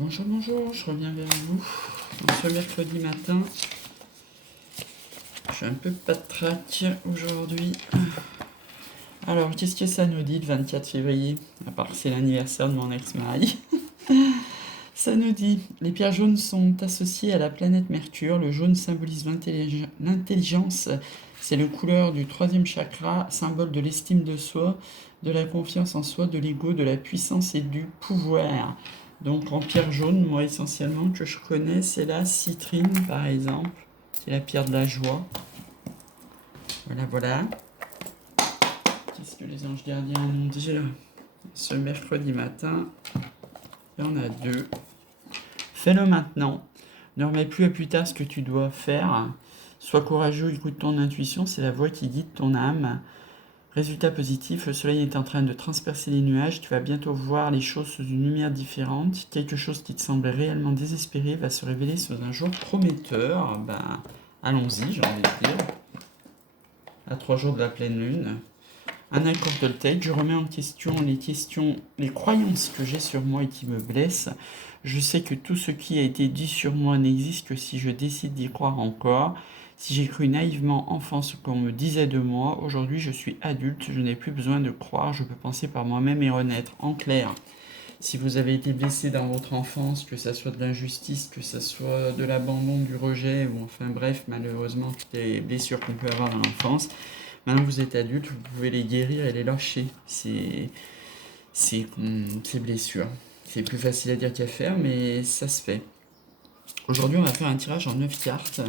Bonjour, bonjour, je reviens vers vous ce mercredi matin. Je suis un peu patraque aujourd'hui. Alors, qu'est-ce que ça nous dit le 24 février? À part que c'est l'anniversaire de mon ex-mari. Ça nous dit, les pierres jaunes sont associées à la planète Mercure. Le jaune symbolise l'intelligence. C'est le couleur du troisième chakra, symbole de l'estime de soi, de la confiance en soi, de l'ego, de la puissance et du pouvoir. Donc en pierre jaune, moi essentiellement que je connais, c'est la citrine par exemple, qui est la pierre de la joie. Voilà, voilà. Qu'est-ce que les anges gardiens nous dire ce mercredi matin? Il y en a deux. Fais-le maintenant. Ne remets plus à plus tard ce que tu dois faire. Sois courageux, écoute ton intuition, c'est la voix qui guide ton âme. Résultat positif, le soleil est en train de transpercer les nuages, tu vas bientôt voir les choses sous une lumière différente. Quelque chose qui te semblait réellement désespéré va se révéler sous un jour prometteur. Ben, allons-y, j'ai envie de dire. À 3 jours de la pleine lune. Un accord Toltec, je remets en question, les croyances que j'ai sur moi et qui me blessent. Je sais que tout ce qui a été dit sur moi n'existe que si je décide d'y croire encore. Si j'ai cru naïvement enfant ce qu'on me disait de moi, aujourd'hui je suis adulte, je n'ai plus besoin de croire, je peux penser par moi-même et renaître. En clair, si vous avez été blessé dans votre enfance, que ça soit de l'injustice, que ça soit de l'abandon, du rejet, ou enfin bref, malheureusement, toutes les blessures qu'on peut avoir dans l'enfance, maintenant que vous êtes adulte, vous pouvez les guérir et les lâcher, ces blessures. C'est plus facile à dire qu'à faire, mais ça se fait. Aujourd'hui, on va faire un tirage en 9 cartes.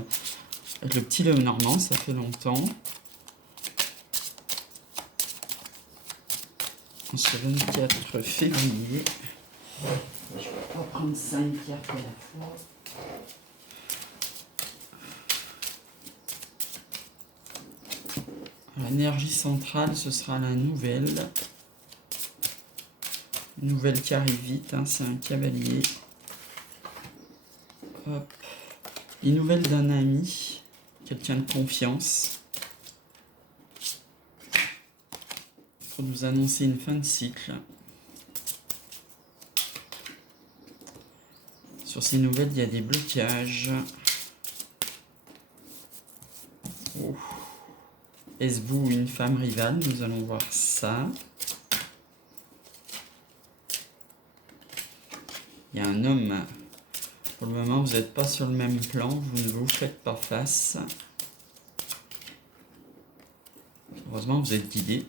Avec le petit Léonormand, ça fait longtemps. On se 24 février. Je vais pas prendre 5 cartes à la fois. L'énergie centrale, ce sera la nouvelle. Une nouvelle qui arrive vite, hein, c'est un cavalier. Hop. Une nouvelle d'un ami, quelqu'un de confiance. Pour nous annoncer une fin de cycle. Sur ces nouvelles, il y a des blocages. Oh. Est-ce vous une femme rivale? Nous allons voir ça. Il y a un homme. Pour le moment, vous n'êtes pas sur le même plan. Vous ne vous faites pas face. Heureusement, vous êtes guidé.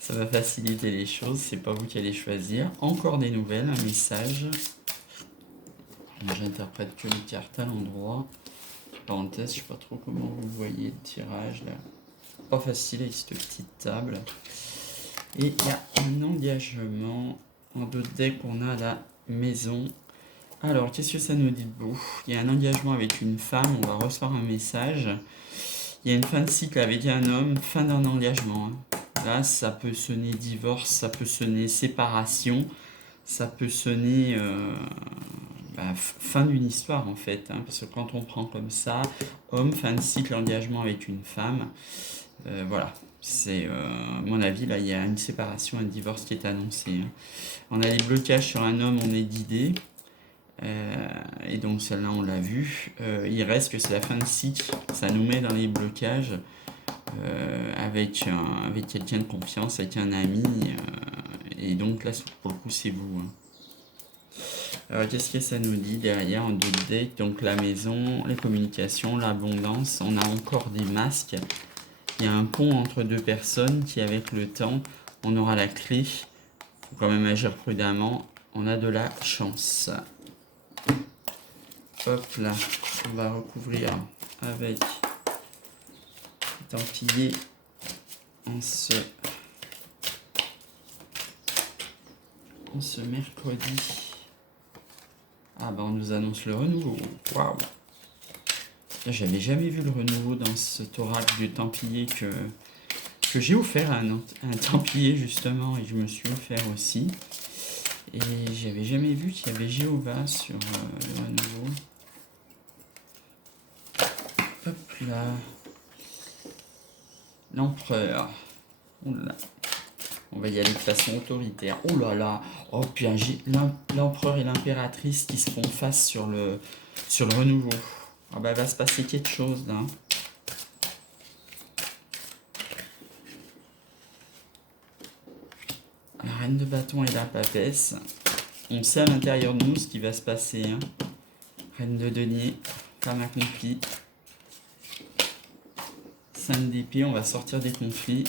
Ça va faciliter les choses. C'est pas vous qui allez choisir. Encore des nouvelles, un message. J'interprète que les cartes à l'endroit. Parenthèse, je sais pas trop comment vous voyez le tirage là. Pas facile avec cette petite table. Et il y a un engagement. En d'autres decks, on a la maison. Alors, qu'est-ce que ça nous dit de beau? Il y a un engagement avec une femme, on va recevoir un message. Il y a une fin de cycle avec un homme, fin d'un engagement. Là, ça peut sonner divorce, ça peut sonner séparation, ça peut sonner fin d'une histoire en fait. Hein, parce que quand on prend comme ça, homme, fin de cycle, engagement avec une femme, voilà. C'est, à mon avis, là, il y a une séparation, un divorce qui est annoncé. Hein. On a des blocages sur un homme, on est guidé. Et donc celle-là on l'a vu. Il reste que c'est la fin de cycle, ça nous met dans les blocages avec quelqu'un de confiance, avec un ami. Et donc là pour le coup c'est vous. Hein. Alors qu'est-ce que ça nous dit derrière en deux decks? Donc la maison, les communications, l'abondance, on a encore des masques. Il y a un pont entre deux personnes qui avec le temps, on aura la clé. Faut quand même agir prudemment. On a de la chance. Hop là, on va recouvrir avec Templier en ce mercredi. Ah bah on nous annonce le renouveau. Waouh! J'avais jamais vu le renouveau dans cet oracle du Templier que j'ai offert à un Templier justement et je me suis offert aussi. Et j'avais jamais vu qu'il y avait Jéhovah sur le renouveau. Hop là. L'empereur. Oula. On va y aller de façon autoritaire. Oh là là. Oh putain, j'ai l'empereur et l'impératrice qui se font face sur le renouveau. Ah bah, il va se passer quelque chose là. La reine de bâton et la papesse. On sait à l'intérieur de nous ce qui va se passer. Hein. Reine de denier, femme accomplie. 5 d'épée, on va sortir des conflits.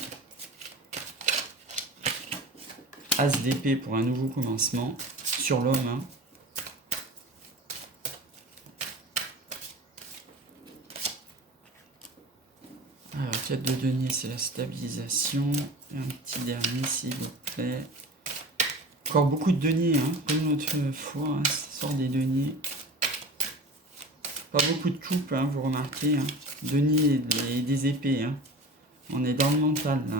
As d'épée pour un nouveau commencement. Sur l'homme. Hein. Alors, 4 de denier, c'est la stabilisation. Et un petit dernier, s'il vous plaît. Encore beaucoup de deniers, hein, comme l'autre fois, hein, ça sort des deniers. Pas beaucoup de coupes, hein, vous remarquez. Hein. Deniers et des épées. Hein. On est dans le mental, là.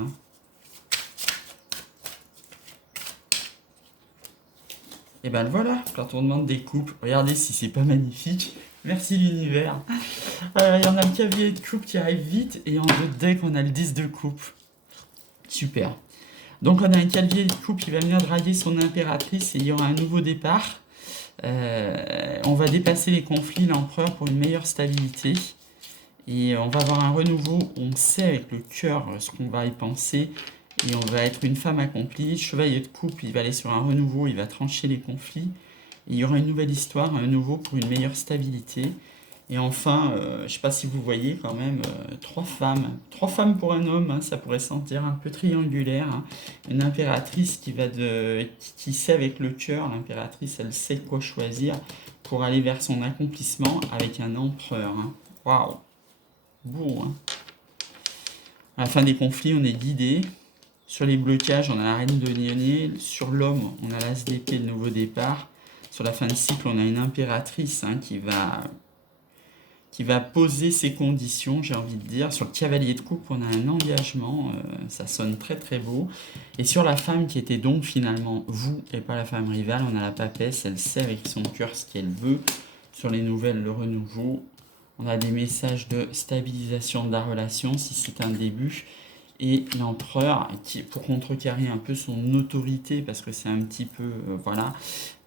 Et ben voilà, quand on demande des coupes, regardez si c'est pas magnifique. Merci l'univers. Il y en a un cavalier de coupe qui arrive vite, et en deux deck, on a le 10 de coupe. Super. Donc on a un cavalier de coupe qui va venir draguer son impératrice, et il y aura un nouveau départ. On va dépasser les conflits, l'empereur, pour une meilleure stabilité. Et on va avoir un renouveau, on sait avec le cœur ce qu'on va y penser. Et on va être une femme accomplie. Chevalier de coupe, il va aller sur un renouveau, il va trancher les conflits. Et il y aura une nouvelle histoire, un nouveau pour une meilleure stabilité. Et enfin, je ne sais pas si vous voyez quand même, 3 femmes. 3 femmes pour un homme, hein, ça pourrait sentir un peu triangulaire. Hein. Une impératrice qui sait avec le cœur, l'impératrice, elle sait quoi choisir pour aller vers son accomplissement avec un empereur. Hein. Waouh, beau. Hein. À la fin des conflits, on est guidé. Sur les blocages, on a la reine de denier. Sur l'homme, on a l'as d'épée, le nouveau départ. Sur la fin de cycle, on a une impératrice, hein, qui va poser ses conditions, j'ai envie de dire. Sur le cavalier de coupe, on a un engagement, ça sonne très très beau. Et sur la femme qui était donc finalement vous et pas la femme rivale, on a la papesse, elle sait avec son cœur ce qu'elle veut. Sur les nouvelles, le renouveau, on a des messages de stabilisation de la relation si c'est un début. Et l'empereur, pour contrecarrer un peu son autorité, parce que c'est un petit peu, voilà,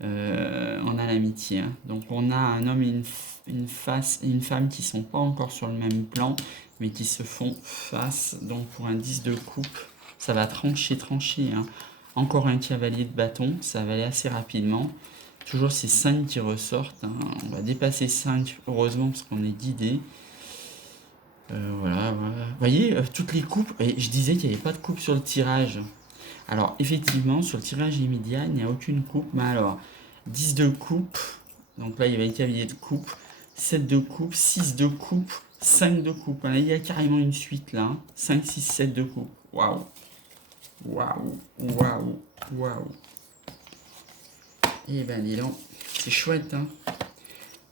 on a l'amitié. Hein. Donc on a un homme et une femme qui sont pas encore sur le même plan, mais qui se font face. Donc pour un 10 de coupe, ça va trancher. Hein. Encore un cavalier de bâton, ça va aller assez rapidement. Toujours ces 5 qui ressortent. Hein. On va dépasser 5, heureusement, parce qu'on est guidé. Voilà. Vous voyez, toutes les coupes, et je disais qu'il n'y avait pas de coupe sur le tirage. Alors, effectivement, sur le tirage immédiat, il n'y a aucune coupe, mais alors, 10 de coupe, donc là, il y avait un cavalier de coupe, 7 de coupe, 6 de coupe, 5 de coupe. Là, il y a carrément une suite, là. 5, 6, 7 de coupe. Waouh. Et ben, dis donc, c'est chouette, hein.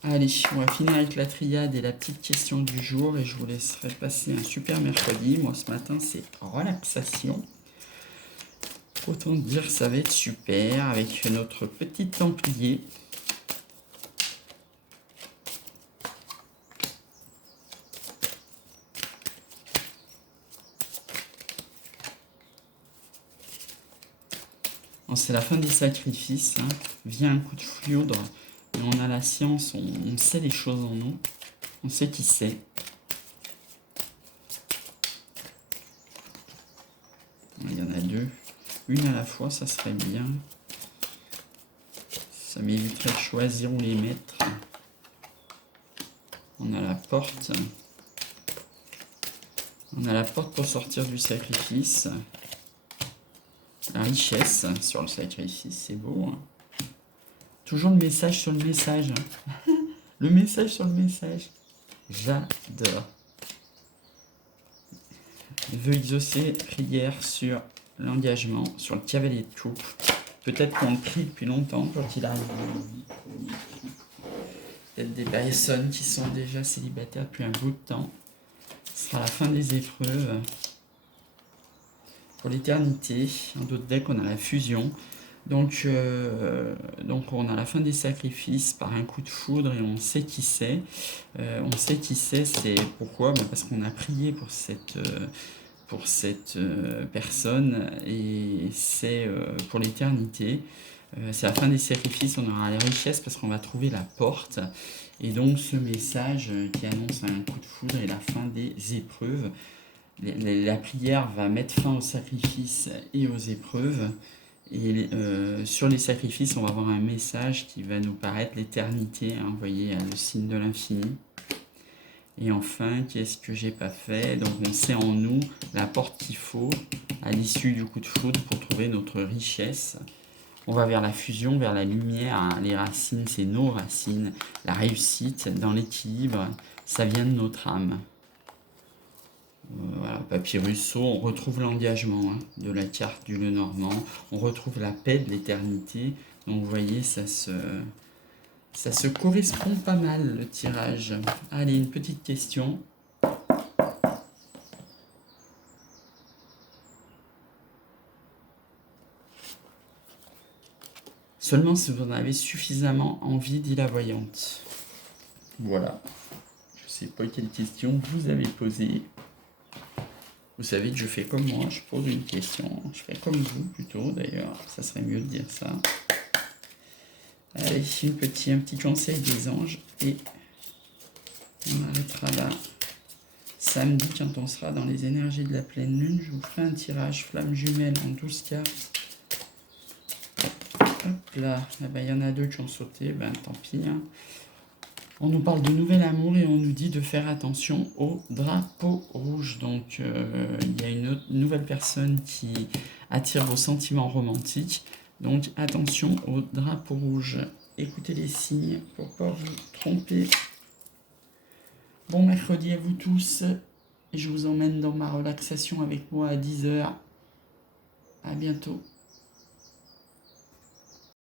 Allez, on va finir avec la triade et la petite question du jour et je vous laisserai passer un super mercredi. Moi, ce matin, c'est relaxation. Autant dire que ça va être super avec notre petit templier. Bon, c'est la fin des sacrifices. Hein. Vient un coup de foudre. Et on a la science, on sait les choses en nous, on sait qui c'est. Il y en a 2, une à la fois, ça serait bien. Ça m'éviterait de choisir où les mettre. On a la porte. On a la porte pour sortir du sacrifice. La richesse sur le sacrifice, c'est beau. Hein. Toujours le message sur le message. Le message sur le message. J'adore. Vœu exaucé, prière sur l'engagement, sur le cavalier de coupe. Peut-être qu'on le prie depuis longtemps quand il arrive. Peut-être des personnes qui sont déjà célibataires depuis un bout de temps. Ce sera la fin des épreuves. Pour l'éternité. En d'autres decks, on a la fusion. Donc on a la fin des sacrifices par un coup de foudre et on sait qui c'est. On sait qui c'est pourquoi parce qu'on a prié pour cette personne et c'est pour l'éternité. C'est la fin des sacrifices, on aura la richesse parce qu'on va trouver la porte. Et donc ce message qui annonce un coup de foudre et la fin des épreuves. La prière va mettre fin aux sacrifices et aux épreuves. Et sur les sacrifices, on va avoir un message qui va nous paraître l'éternité. Hein, vous voyez, le signe de l'infini. Et enfin, qu'est-ce que j'ai pas fait? Donc on sait en nous la porte qu'il faut à l'issue du coup de foudre pour trouver notre richesse. On va vers la fusion, vers la lumière. Les racines, c'est nos racines. La réussite dans l'équilibre, ça vient de notre âme. Voilà, Papyrusseau, on retrouve l'engagement de la carte du Lenormand. On retrouve la paix de l'éternité. Donc vous voyez, ça se correspond pas mal le tirage. Allez, une petite question. Seulement si vous en avez suffisamment envie, dit la voyante. Voilà. Je sais pas quelle question vous avez posée. Vous savez que je fais comme moi, je pose une question. Je fais comme vous plutôt d'ailleurs, ça serait mieux de dire ça. Allez, un petit conseil des anges et on arrêtera là. Samedi, quand on sera dans les énergies de la pleine lune, je vous ferai un tirage flamme jumelle en 12 cartes. Hop là, il y en a deux qui ont sauté, ben tant pis. Hein. On nous parle de nouvel amour et on nous dit de faire attention au drapeau rouge. Donc il y a une nouvelle personne qui attire vos sentiments romantiques. Donc attention au drapeau rouge. Écoutez les signes pour ne pas vous tromper. Bon mercredi à vous tous. Et je vous emmène dans ma relaxation avec moi à 10 h. À bientôt.